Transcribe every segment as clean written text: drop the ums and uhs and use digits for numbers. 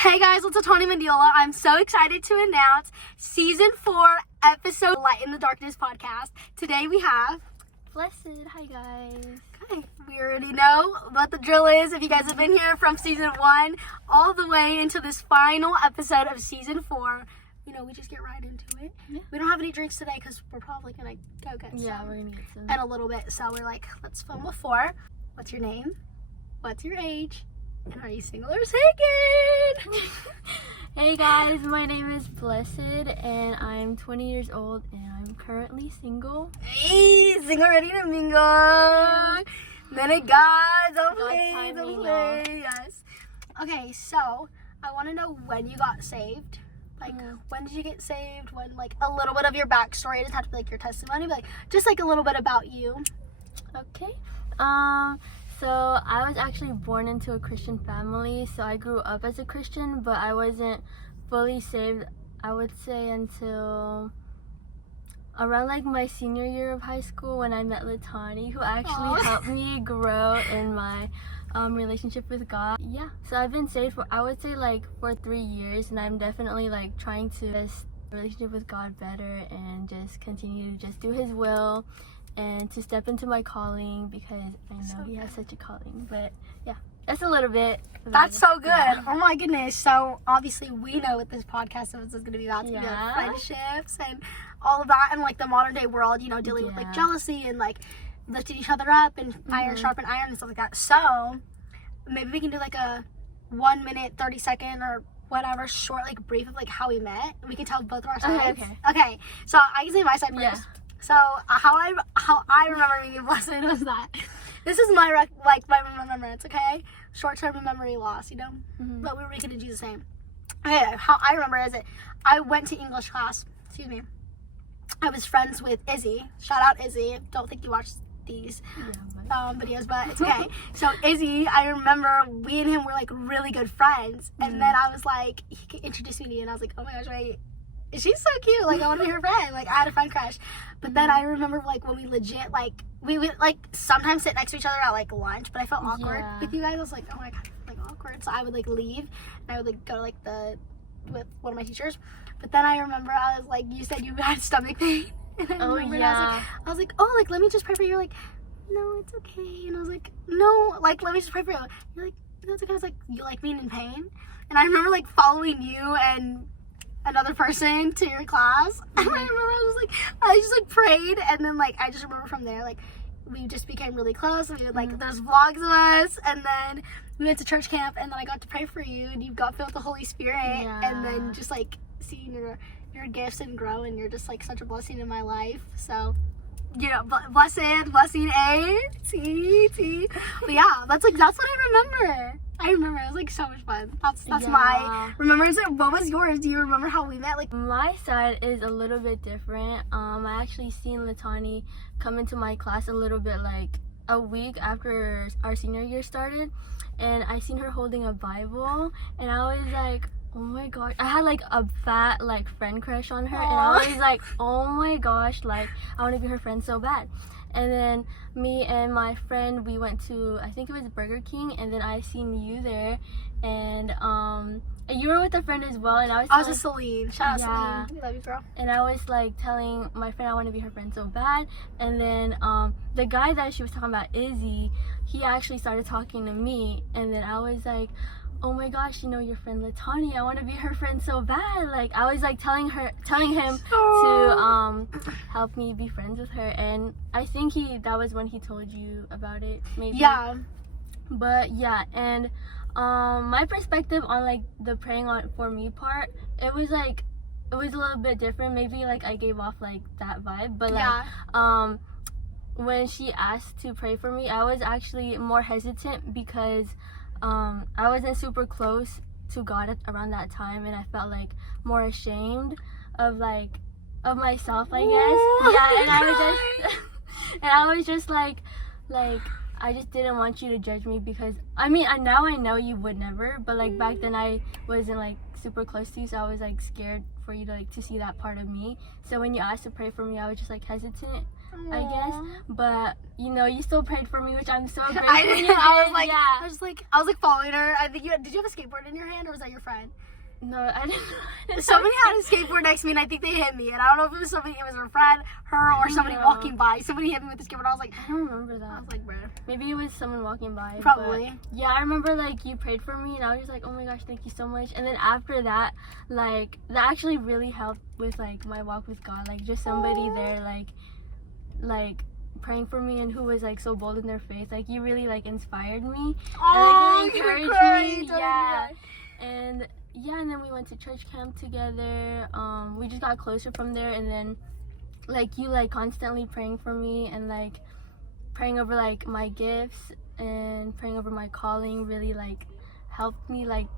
Hey guys, it's Tony Mendiola. I'm so excited to announce season 4 episode Light in the Darkness podcast. Today we have Blessed. Hi guys. Okay, we already know what the drill is. If you guys have been here from season 1 all the way into this final episode of season 4, we just get right into it. Yeah. We don't have any drinks today because we're probably gonna go get some. Yeah, we're gonna get some. In a little bit. So we're like, let's film before. What's your name? What's your age? And are you single or single? Hey guys, my name is Blessed and I'm 20 years old and I'm currently single. Hey, single ready to mingle. Men of God, don't play, don't play. Yes. Okay, so I want to know when you got saved. Like, when did you get saved? When, like, a little bit of your backstory. It doesn't have to be, like, your testimony, but, like, just, like, a little bit about you. Okay. So I was actually born into a Christian family, so I grew up as a Christian, but I wasn't fully saved, I would say, until around like my senior year of high school when I met Latani, who actually helped me grow in my relationship with God. Yeah, so I've been saved for, I would say, like for 3 years, and I'm definitely like trying to just relationship with God better and just continue to just do His will and to step into my calling, because I know He has such a calling. But yeah, that's a little bit. That's so good. Yeah. Oh my goodness. So obviously we know what this podcast is going to be about. It's going to be like friendships and all of that, and like the modern day world, dealing with like jealousy and like lifting each other up and iron sharpen iron and stuff like that. So maybe we can do like a 1 minute, 30 second or whatever short like brief of like how we met. We can tell both of our sides. Okay. So I can say my side first. So how I remember being blessed was that this is my remembrance, okay? Short-term memory loss, but we can do the same. Okay, how I remember is that I went to English class. Excuse me. I was friends with Izzy. Shout out Izzy. Don't think you watch these videos, but it's okay. So Izzy, I remember we and him were like really good friends, and then I was like, he introduced me to you, and I was like, oh my gosh, wait. She's so cute. Like, I want to be her friend. Like, I had a friend crush. But then I remember, like, when we legit, like, we would, like, sometimes sit next to each other at, like, lunch. But I felt awkward with you guys. I was like, oh my God, I feel, like, awkward. So I would, like, leave. And I would, like, go to, like, with one of my teachers. But then I remember I was, like, you said you had stomach pain. And I remember I was like, oh, like, let me just pray for you. You're like, no, it's okay. And I was like, no, like, let me just pray for you. You're like, no, it's okay. I was like, you like being in pain? And I remember, like, following you and another person to your class. And I remember I just like prayed, and then like I just remember from there like we just became really close. We would like there's vlogs of us, and then we went to church camp, and then I got to pray for you, and you got filled with the Holy Spirit, and then just like seeing your gifts and grow, and you're just like such a blessing in my life. So blessing A T. But yeah, that's what I remember. It was like so much fun. That's my remembrance. What was yours? Do you remember how we met? Like, my side is a little bit different. I actually seen Latani come into my class a little bit like a week after our senior year started, and I seen her holding a Bible, and I was like, oh my gosh, I had like a fat like friend crush on her. And I was like, oh my gosh, like I want to be her friend so bad. And then me and my friend, we went to, I think it was Burger King, and then I seen you there, and you were with a friend as well, and I was with Celine. Shout out Celine. Love you, girl. And I was like telling my friend I want to be her friend so bad, and then the guy that she was talking about, Izzy, he actually started talking to me, and then I was like, oh my gosh, your friend Latani, I want to be her friend so bad. Like, I was like telling him to help me be friends with her, and I think that was when he told you about it, maybe. Yeah. But yeah, and my perspective on like the praying for me part, it was a little bit different. Maybe like I gave off like that vibe, but like when she asked to pray for me, I was actually more hesitant because I wasn't super close to God around that time, and I felt like more ashamed of myself, I guess. Yeah, and I was just like I just didn't want you to judge me, because now I know you would never, but like back then I wasn't like super close to you, so I was like scared for you to see that part of me. So when you asked to pray for me, I was just like hesitant. I guess. But you know, you still prayed for me, which I'm so grateful. I did. You did. I was like following her. I think did you have a skateboard in your hand, or was that your friend? No, I didn't. Somebody had a skateboard next to me, and I think they hit me. And I don't know if it was somebody, it was her friend, her, or somebody walking by. Somebody hit me with a skateboard. I was like, I don't remember that. I was like, bruh. Maybe it was someone walking by. Probably. But yeah, I remember like you prayed for me, and I was just like, oh my gosh, thank you so much. And then after that, like that actually really helped with like my walk with God. Like just somebody there, like praying for me and who was like so bold in their faith. Like you really like inspired me. Oh, and, like, really encouraged me. Yeah. And yeah, and then we went to church camp together. We just got closer from there, and then like you like constantly praying for me and like praying over like my gifts and praying over my calling really like helped me like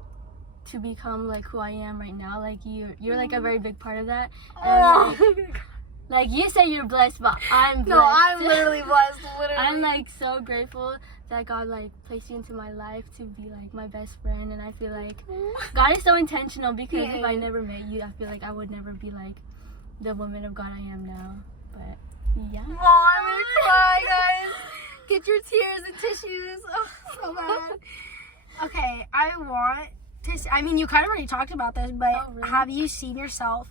to become like who I am right now. Like you're like a very big part of that. And, like you say you're blessed, but I'm blessed. No, I'm literally blessed. Literally. I'm like so grateful that God like placed you into my life to be like my best friend, and I feel like God is so intentional because if I never met you, I feel like I would never be like the woman of God I am now. But yeah. Oh, I'm gonna cry, guys. Get your tears and tissues. Oh, so bad. Okay, I want to. I mean, you kind of already talked about this, but really? Have you seen yourself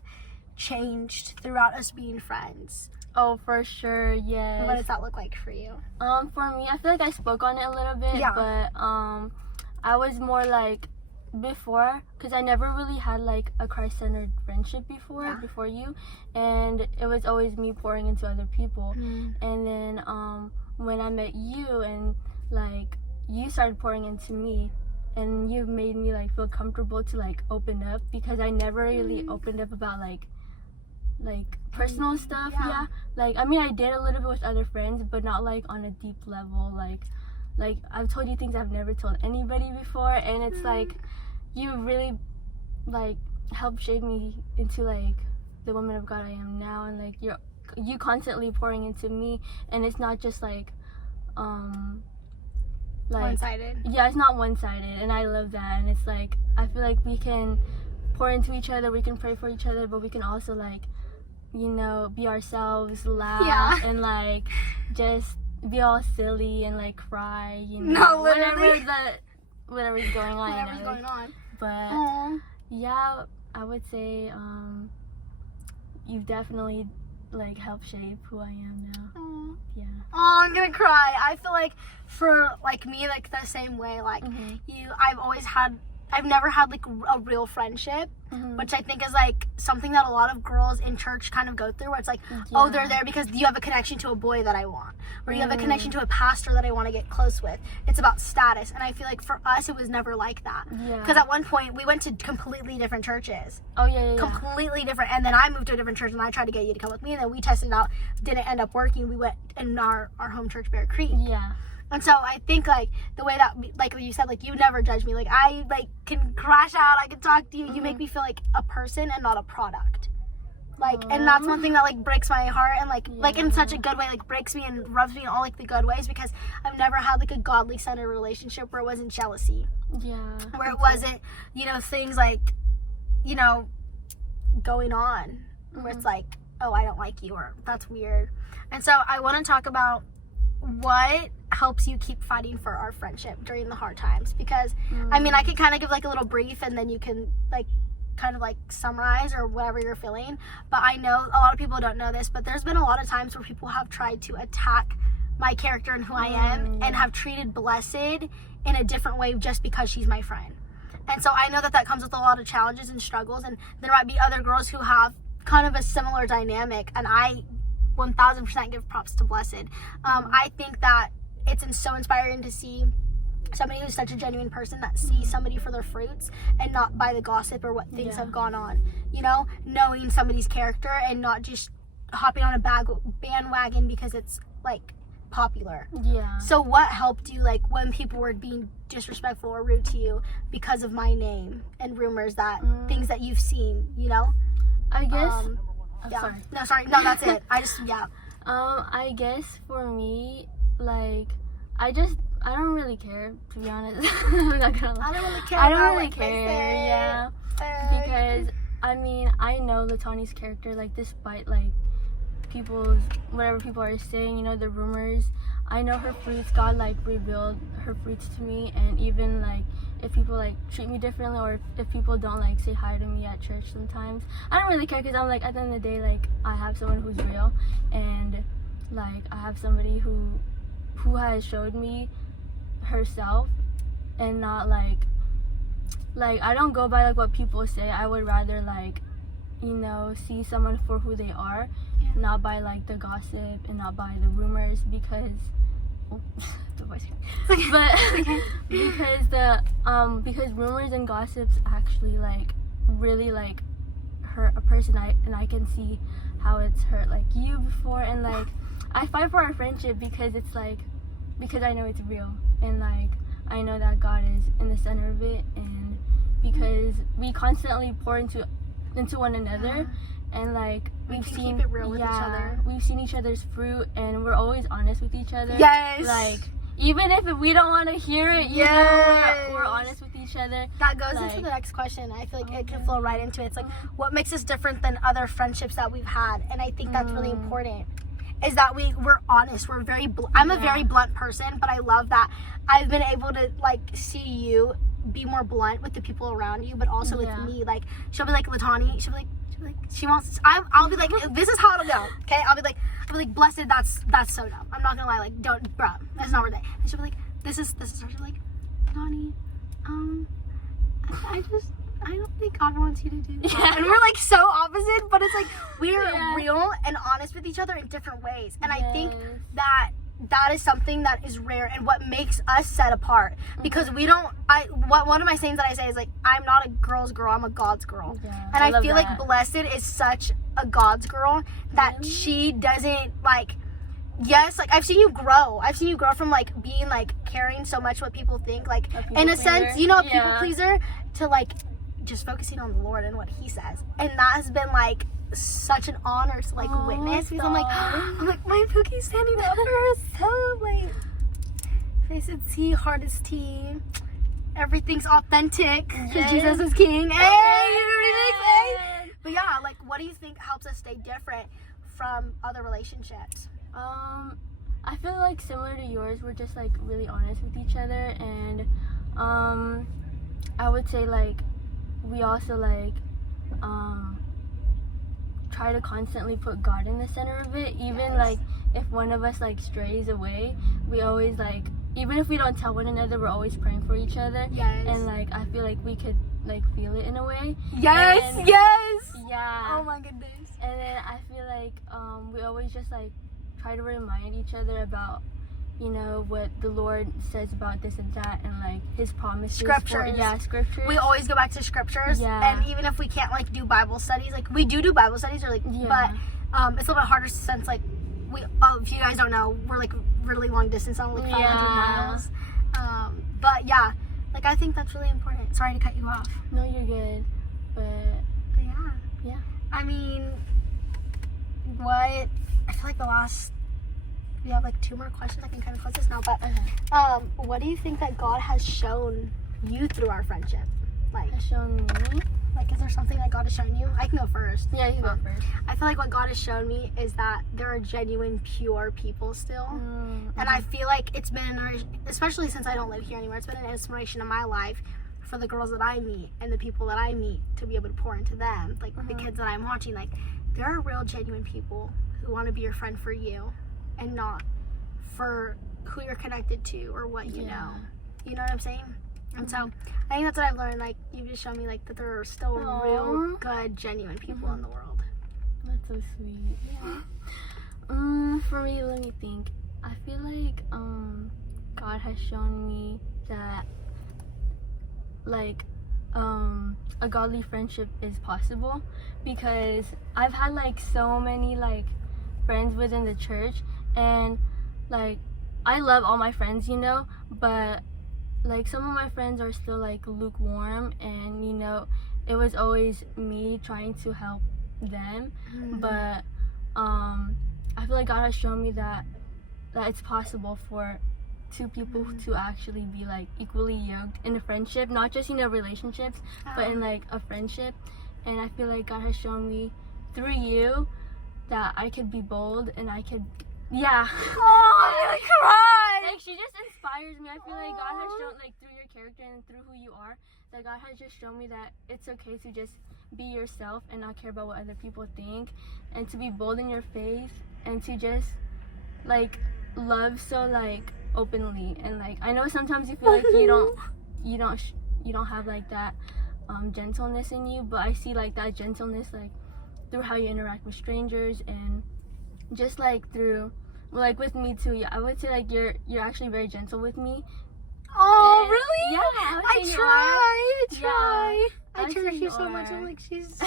changed throughout us being friends? Oh, for sure, yes. What does that look like for you? For me, I feel like I spoke on it a little bit, but I was more like before, because I never really had like a Christ-centered friendship before you, and it was always me pouring into other people. And then when I met you and like you started pouring into me, and you made me like feel comfortable to like open up, because I never really opened up about like personal stuff. Like I mean, I did a little bit with other friends, but not like on a deep level. Like I've told you things I've never told anybody before, and it's like you really like helped shape me into like the woman of God I am now, and like you constantly pouring into me, and it's not just like one-sided. Yeah, it's not one-sided, and I love that. And it's like I feel like we can pour into each other, we can pray for each other, but we can also like, you know, be ourselves, laugh, and like just be all silly and like cry, you know, whatever's going on. Whatever's going on. But yeah, I would say you've definitely like helped shape who I am now. Yeah. Oh, I'm gonna cry. I feel like for like me, like the same way, like I've never had like a real friendship, which I think is like something that a lot of girls in church kind of go through, where it's like, oh, they're there because you have a connection to a boy that I want, or you have a connection to a pastor that I want to get close with. It's about status, and I feel like for us, it was never like that. Because at one point, we went to completely different churches. Completely different, and then I moved to a different church, and I tried to get you to come with me, and then we tested it out, didn't end up working. We went in our home church, Bear Creek. And so I think like the way that, like you said, like you never judge me. Like I like can crash out, I can talk to you. You make me feel like a person and not a product. Like, and that's one thing that like breaks my heart, and like in such a good way, like breaks me and rubs me in all like the good ways, because I've never had like a godly centered relationship where it wasn't jealousy. Where it wasn't, you know, things like, you know, going on where it's like, oh, I don't like you, or that's weird. And so I want to talk about what helps you keep fighting for our friendship during the hard times, because I mean, I could kind of give like a little brief, and then you can like kind of like summarize or whatever you're feeling. But I know a lot of people don't know this, but there's been a lot of times where people have tried to attack my character and who I am, and have treated Blessed in a different way just because she's my friend. And so I know that comes with a lot of challenges and struggles, and there might be other girls who have kind of a similar dynamic, and I 1000% give props to Blessed. I think that it's so inspiring to see somebody who's such a genuine person that sees somebody for their fruits and not by the gossip or what things have gone on, you know, knowing somebody's character and not just hopping on a bandwagon because it's like popular. So what helped you, like when people were being disrespectful or rude to you because of my name and rumors that things that you've seen, you know? I guess sorry. No, that's it. I guess for me, like I don't really care, to be honest. I'm not gonna lie. I don't really care. Because I mean, I know Latani's character, like despite like whatever people are saying, the rumors. I know her fruits. God like revealed her fruits to me, and even like if people like treat me differently, or if people don't like say hi to me at church sometimes, I don't really care, because I'm like, at the end of the day, like I have someone who's real, and like I have somebody who has showed me herself, and not like I don't go by like what people say. I would rather like see someone for who they are, not by like the gossip and not by the rumors, because the voice but because rumors and gossips actually like really like hurt a person. I can see how it's hurt like you before, and like I fight for our friendship because it's like, because I know it's real, and like I know that God is in the center of it, and because we constantly pour into one another, and like we've seen keep it real with each other. We've seen each other's fruit, and we're always honest with each other. Yes. Like even if we don't want to hear it, we're honest with each other. That goes into the next question. I feel like it can flow right into it. It's like, what makes us different than other friendships that we've had? And I think that's really important. Is that we're honest. We're very. I'm a very blunt person, but I love that I've been able to like see you be more blunt with the people around you, but also with me. Like she'll be like, Latani. She'll be like, she wants. I'll be like, this is how it'll go. Okay. I'll be like, blessed. That's so dumb. I'm not gonna lie. Like, don't, bro. That's not worth it. And she'll be like, this is her. She'll be like, Latani, I don't think God wants you to do that. And we're like so opposite, but it's like we're real and honest with each other in different ways. And I think that is something that is rare, and what makes us set apart, because we don't. One of my sayings that I say is like, I'm not a girl's girl, I'm a God's girl. And I feel like Blessed is such a God's girl that she doesn't like. Yes, like I've seen you grow. I've seen you grow from like being like caring so much what people think, like in a sense, a people pleaser, to like just focusing on the Lord and what He says, and that has been like such an honor to like witness, because I'm like my Pookie's standing up for herself. Like face is T, heart is T, everything's authentic because Jesus is King. Hey, you know what I mean? But yeah, like what do you think helps us stay different from other relationships? I feel like similar to yours, we're just like really honest with each other, and I would say like we also like try to constantly put God in the center of it. Even like if one of us like strays away, we always like, even if we don't tell one another, we're always praying for each other. And like I feel like we could like feel it in a way. Yeah. Oh my goodness. And then I feel like we always just like try to remind each other about what the Lord says about this and that, and like His promises. Scriptures. Scriptures. We always go back to scriptures. And even if we can't like do Bible studies, like we do Bible studies, or like, but it's a little bit harder since like if you guys don't know, we're like really long distance on like 500 miles. But yeah, like I think that's really important. Sorry to cut you off. No, you're good. But yeah. I mean, I feel like we have like 2 more questions. I can kind of close this now, but what do you think that God has shown you through our friendship? Like, has shown me? Like, is there something that God has shown you? I can go first. Yeah, you can go first. I feel like what God has shown me is that there are genuine, pure people still. And I feel like it's been, especially since I don't live here anymore, it's been an inspiration in my life for the girls that I meet and the people that I meet to be able to pour into them. Like, the kids that I'm watching, like, there are real, genuine people who want to be your friend for you, and not for who you're connected to or what you know. You know what I'm saying? And so I think that's what I've learned. Like, you've just shown me like that there are still real good, genuine people in the world. That's so sweet. For me, let me think. I feel like God has shown me that like a godly friendship is possible, because I've had like so many like friends within the church, and like I love all my friends, but like some of my friends are still like lukewarm, and it was always me trying to help them. But I feel like God has shown me that it's possible for 2 people to actually be like equally yoked in a friendship, not just relationships, but in like a friendship. And I feel like God has shown me through you that I could be bold and I could, yeah. Oh, I'm gonna cry. Like, she just inspires me. I feel like God has shown, like, through your character and through who you are, that God has just shown me that it's okay to just be yourself and not care about what other people think, and to be bold in your faith, and to just, like, love so, like, openly. And, like, I know sometimes you feel like you don't have, like, that gentleness in you, but I see, like, that gentleness, like, through how you interact with strangers, and just, like, through, like, with me too. Yeah, I would say, like, you're actually very gentle with me. Oh, And, really? yeah, I try. Yeah, I cherish you so much. I'm like, she's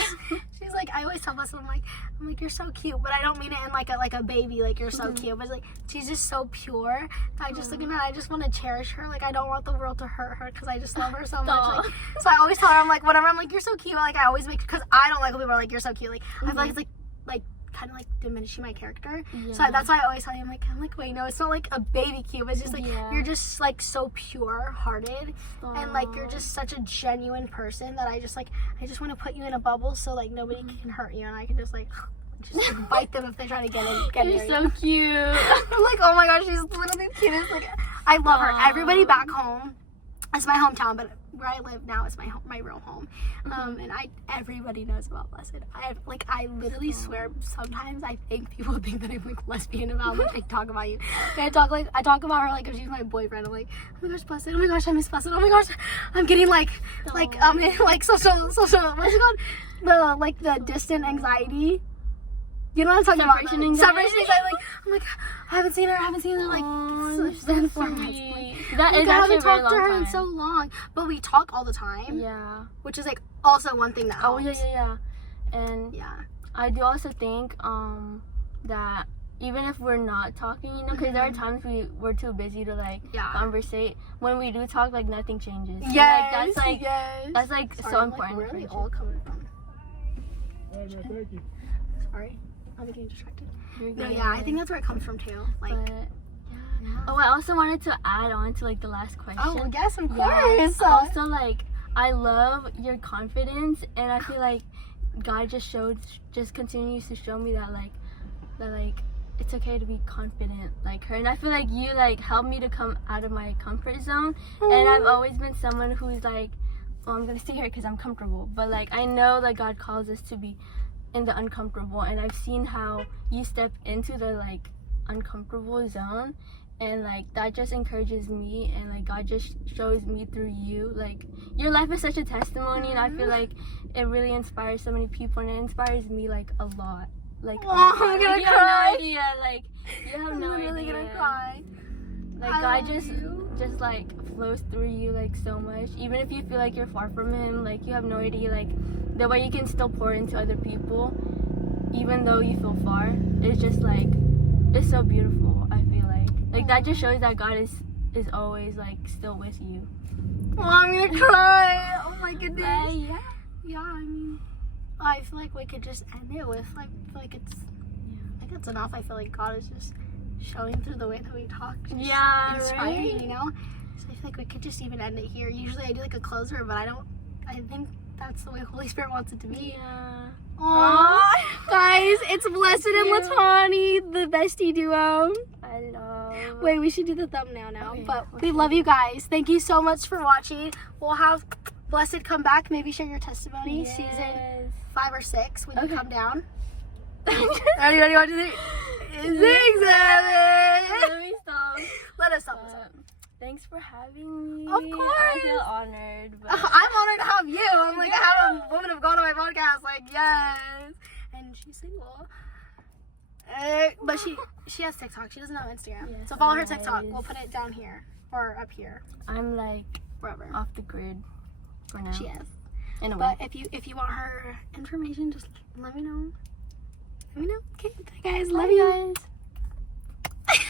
like, I always tell myself, I'm like, you're so cute, but I don't mean it in like a baby, like you're so cute, but like, she's just so pure. I just look at her, I just want to cherish her. Like, I don't want the world to hurt her because I just love her so much. Like, so I always tell her, I'm like, whenever I'm like, you're so cute, like, I always make, because I don't like when people are like, you're so cute. Like, I feel like it's like kind of like diminishing my character. Yeah. So that's why I always tell you, I'm like, wait, no, it's not like a baby cute. It's just like, you're just like so pure hearted. And like, you're just such a genuine person that I just want to put you in a bubble so like nobody can hurt you, and I can just like bite them if they try to get in. You're so cute. I'm like, oh my gosh, she's literally the cutest. Like, I love her. Everybody back home, it's my hometown, but where I live now is my real home. And everybody knows about Blessed. I literally swear sometimes I think people think that I'm like lesbian about like I talk about you. I talk about her like if she's my boyfriend. I'm like, oh my gosh, Blessed. Oh my gosh, I miss Blessed. Oh my gosh, I'm getting like social what's it called? The distant anxiety. You know what I'm talking about? Separation anxiety. I'm like, I haven't seen her like it's been 4 months. That is I actually haven't talked to her in so long, but we talk all the time. Yeah. Which is like also one thing that helps. Oh yeah. And yeah, I do also think that even if we're not talking, you know, because there are times we're too busy to like conversate. When we do talk, like nothing changes. Yes. Like, that's like Sorry, so important. Where are they all coming from? Sorry. I'm getting distracted. No, yeah, I think that's where it comes from too. Like, oh, I also wanted to add on to like the last question. Oh, yes, of course. Also, like, I love your confidence, and I feel like God just continues to show me that it's okay to be confident like her. And I feel like you like helped me to come out of my comfort zone. And I've always been someone who's like, well, I'm gonna stay here because I'm comfortable, but like I know that God calls us to be in the uncomfortable, and I've seen how you step into the like uncomfortable zone, and like that just encourages me, and like God just shows me through you. Like your life is such a testimony, and I feel like it really inspires so many people, and it inspires me like a lot. Like, I'm gonna cry. Have no idea. Like, you have no idea. I'm really gonna cry. Like God just like flows through you like so much. Even if you feel like you're far from Him, like you have no idea. Like the way you can still pour into other people, even though you feel far. It's just like it's so beautiful. I feel like that just shows that God is always like still with you. Oh, I'm gonna cry. Oh my goodness. Yeah. I mean, I feel like we could just end it with like I think it's enough. I feel like God is just showing through the way that we talk. Inspiring, right? You know. So I feel like we could just even end it here. Usually I do like a closer, but I think that's the way Holy Spirit wants it to be. Yeah. Aww. Guys, it's Blessed and Latani, the bestie duo. I love. Wait, we should do the thumbnail now. Okay, But we love you guys. Thank you so much for watching. We'll have Blessed come back, maybe share your testimony, season 5 or 6 when you come down. Ready, 1, 2, 3. 6, 7. Let me stop. Let us stop. Thanks for having me. Of course. I feel honored. But I'm honored to have you. I'm like, I have a woman of God on my podcast. Like, yes. And she's single. But she has TikTok. She doesn't have Instagram. Yes, so follow her TikTok. We'll put it down here or up here. I'm like wherever. Off the grid for now. She is. In a way. But if you want her information, just let me know. Let me know. Okay, bye guys. Love you guys.